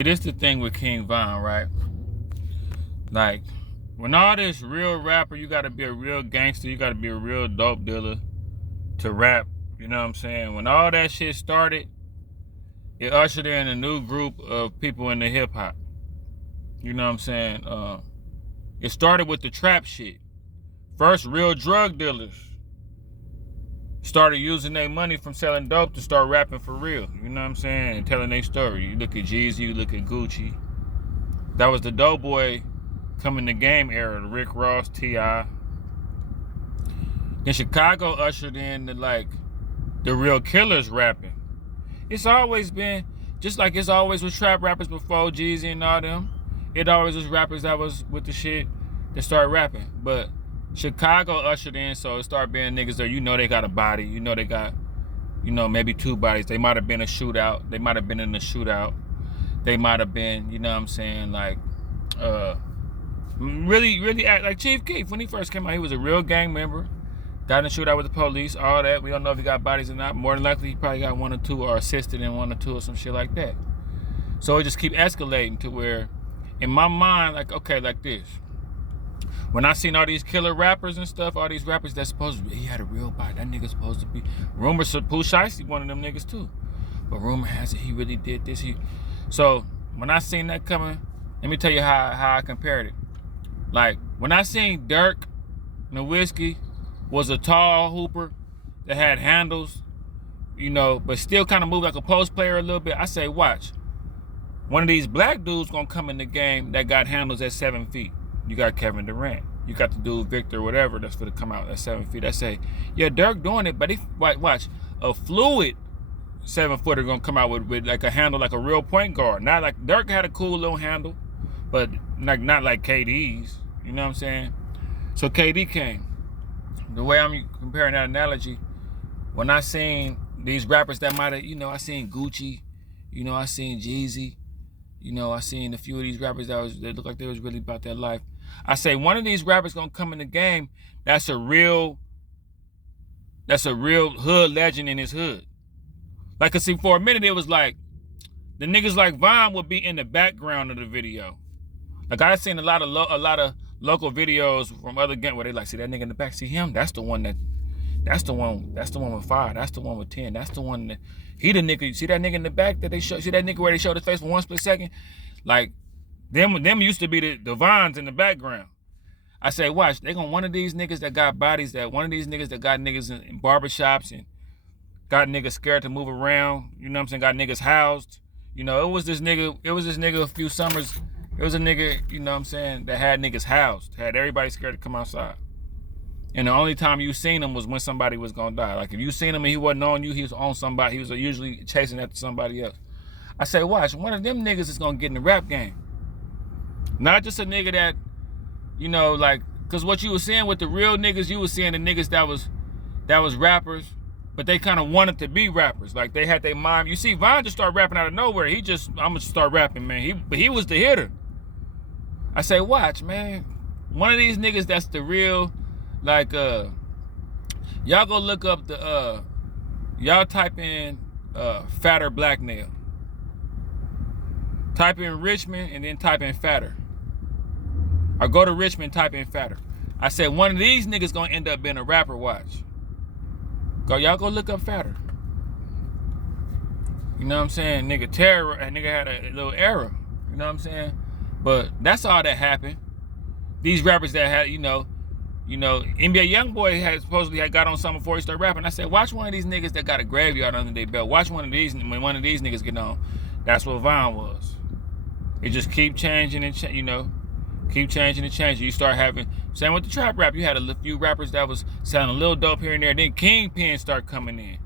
This the thing with King Von, right? Like, when all this real rapper, you gotta be a real gangster, you gotta be a real dope dealer to rap, you know what I'm saying? When all that shit started, it ushered in a new group of people in the hip hop. You know what I'm saying? It started with the trap shit. First, real drug dealers started using their money from selling dope to start rapping for real. You know what I'm saying? And telling their story. You look at Jeezy, you look at Gucci. That was the Doughboy coming the game era, Rick Ross, T.I. Then Chicago ushered in the real killers rapping. It's always been, just like it's always was trap rappers before Jeezy and all them. It always was rappers that was with the shit that started rapping. But Chicago ushered in, so it started being niggas there. You know they got a body. You know they got, maybe two bodies. They might have been a shootout. They might have been in a shootout. They might have been, you know what I'm saying, really act like Chief Keef. When he first came out, he was a real gang member. Got in a shootout with the police, all that. We don't know if he got bodies or not. More than likely, he probably got one or two or assisted in one or two or some shit like that. So it just keep escalating to where, in my mind, like this. When I seen all these killer rappers and stuff, all these rappers that supposed to be, he had a real body. That nigga supposed to be. Rumor Pooh Shiesty one of them niggas too. But rumor has it he really did this. So when I seen that coming, let me tell you how I compared it. Like when I seen Dirk Nowitzki was a tall hooper that had handles, but still kind of moved like a post player a little bit. I say, watch. One of these black dudes gonna come in the game that got handles at 7 feet. You got Kevin Durant. You got the dude Victor, whatever, that's gonna come out at 7 feet. I say, yeah, Dirk doing it, but watch, a fluid 7-footer gonna come out with like a handle, like a real point guard. Not like Dirk had a cool little handle, but not like KD's. You know what I'm saying? So KD came. The way I'm comparing that analogy, when I seen these rappers that might have, I seen Gucci, I seen Jeezy, I seen a few of these rappers that looked like they was really about their life. I say one of these rappers gonna come in the game that's a real hood legend in his hood. Like, cause see, for a minute it was like the niggas like Von would be in the background of the video. Like I seen a lot of local videos from other gang where they like, see that nigga in the back, see him? That's the one with 5. That's the one with 10. That's the one that he the nigga. See that nigga in the back that they show? See that nigga where they showed his face for 1 split second? Like them used to be the Vons in the background. I say, watch, they gonna one of these niggas that got bodies, that one of these niggas that got niggas in barbershops and got niggas scared to move around, you know what I'm saying, got niggas housed. It was this nigga a few summers. It was a nigga, you know what I'm saying, that had niggas housed, had everybody scared to come outside. And the only time you seen him was when somebody was gonna die. Like if you seen him and he wasn't on you, he was on somebody, he was usually chasing after somebody else. I say, watch, one of them niggas is gonna get in the rap game. Not just a nigga that, cause what you was seeing with the real niggas, you was seeing the niggas that was rappers, but they kind of wanted to be rappers. Like they had their mind. You see, Von just started rapping out of nowhere. I'm gonna start rapping, man. But he was the hitter. I say, watch, man. One of these niggas that's the real, y'all go look up y'all type in fatter black nail. Type in Richmond and then type in fatter. Or go to Richmond, type in fatter. I said, one of these niggas gonna end up being a rapper, watch. Y'all go look up fatter. You know what I'm saying? Nigga had a little error. You know what I'm saying? But that's all that happened. These rappers that had, NBA Youngboy had supposedly got on something before he started rapping. I said, watch one of these niggas that got a graveyard under their belt. Watch when one of these niggas get on. That's what Von was. It just keep changing and keep changing and changing. You start having, same with the trap rap. You had a few rappers that was selling a little dope here and there. Then Kingpin start coming in.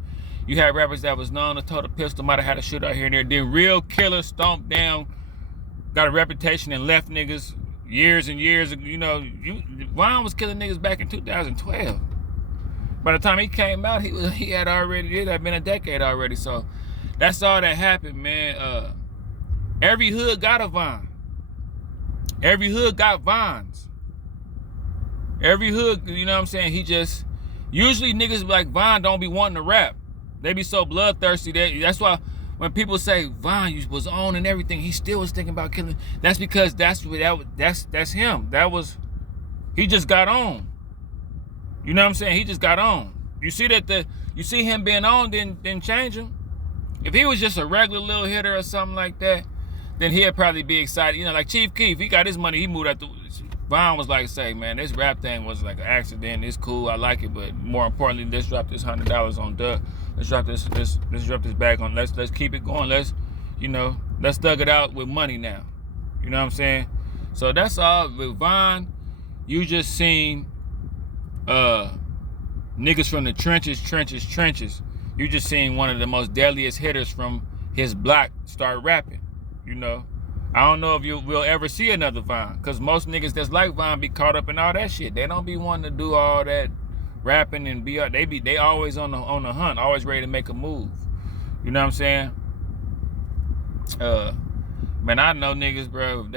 You had rappers that was known to tote a pistol, might have had a shootout here and there. Then real killers stomped down, got a reputation and left niggas years and years. Von was killing niggas back in 2012. By the time he came out, it had been a decade already. So that's all that happened, man. Every hood got a Von. Every hood got Vons. Every hood, you know what I'm saying? Usually niggas like Von don't be wanting to rap. They be so bloodthirsty. That's why when people say Von was on and everything, he still was thinking about killing. That's because that's him. He just got on. You know what I'm saying? He just got on. You see him being on didn't change him. If he was just a regular little hitter or something like that, then he'd probably be excited. You know, like Chief Keef, he got his money, he moved out the. Von was like, say, man, this rap thing was like an accident. It's cool, I like it, but more importantly, let's drop this $100 on Doug. Let's drop this bag on. Let's keep it going. Let's thug it out with money now. You know what I'm saying? So that's all with Von. You just seen niggas from the trenches. You just seen one of the most deadliest hitters from his block start rapping. You know, I don't know if we'll ever see another Von, because most niggas that's like Von be caught up in all that shit. They don't be wanting to do all that rapping and they always on the hunt, always ready to make a move. You know what I'm saying? Man, I know niggas, bro.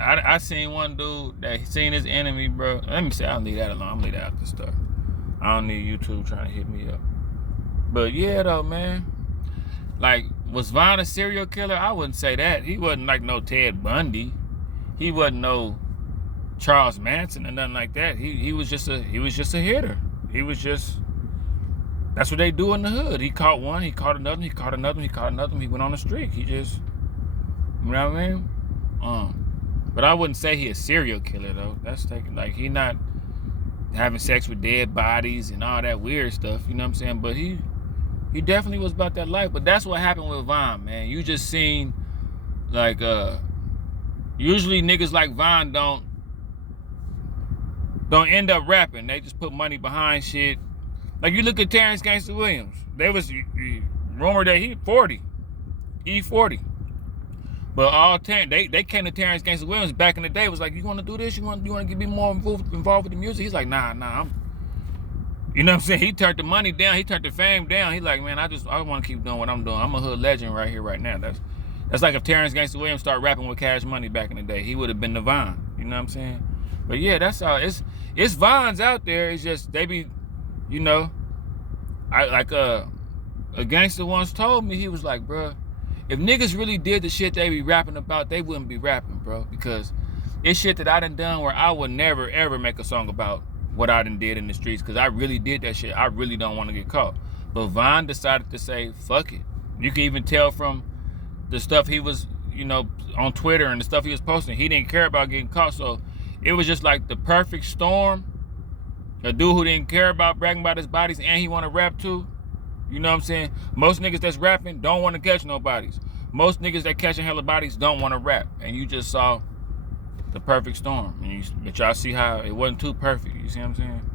I seen one dude that seen his enemy, bro. Let me say, I'll leave that alone. I'm leave that out the start. I don't need YouTube trying to hit me up. But yeah, though, man. Like, was Von a serial killer? I wouldn't say that. He wasn't like no Ted Bundy. He wasn't no Charles Manson or nothing like that. He was just a hitter. He was just, that's what they do in the hood. He caught one, he caught another, he caught another, he caught another. He went on a streak. He just, you know what I mean? But I wouldn't say he a serial killer though. That's taking, like, he not having sex with dead bodies and all that weird stuff. You know what I'm saying? But he definitely was about that life. But that's what happened with Von, man. You just seen, like, usually niggas like Von don't end up rapping. They just put money behind shit. Like, you look at Terrence Gangsta Williams. There was rumored that he 40. He 40. But they came to Terrence Gangsta Williams back in the day. Was like, you want to do this? You want to be more involved with the music? He's like, nah. You know what I'm saying? He turned the money down. He turned the fame down. He's like, man, I want to keep doing what I'm doing. I'm a hood legend right here, right now. That's like if Terrence Gangsta Williams started rapping with Cash Money back in the day. He would have been the Von. You know what I'm saying? But yeah, that's all. It's Vons out there. It's just they be, you know, a gangster once told me, he was like, bro, if niggas really did the shit they be rapping about, they wouldn't be rapping, bro, because it's shit that I done where I would never ever make a song about what I done did in the streets, because I really did that shit. I really don't want to get caught. But Von decided to say, fuck it. You can even tell from the stuff he was, you know, on Twitter and the stuff he was posting, he didn't care about getting caught. So it was just like the perfect storm. A dude who didn't care about bragging about his bodies and he want to rap too. You know what I'm saying? Most niggas that's rapping don't want to catch no bodies. Most niggas that catching hella bodies don't want to rap. And you just saw the perfect storm. But y'all see how it wasn't too perfect. You see what I'm saying?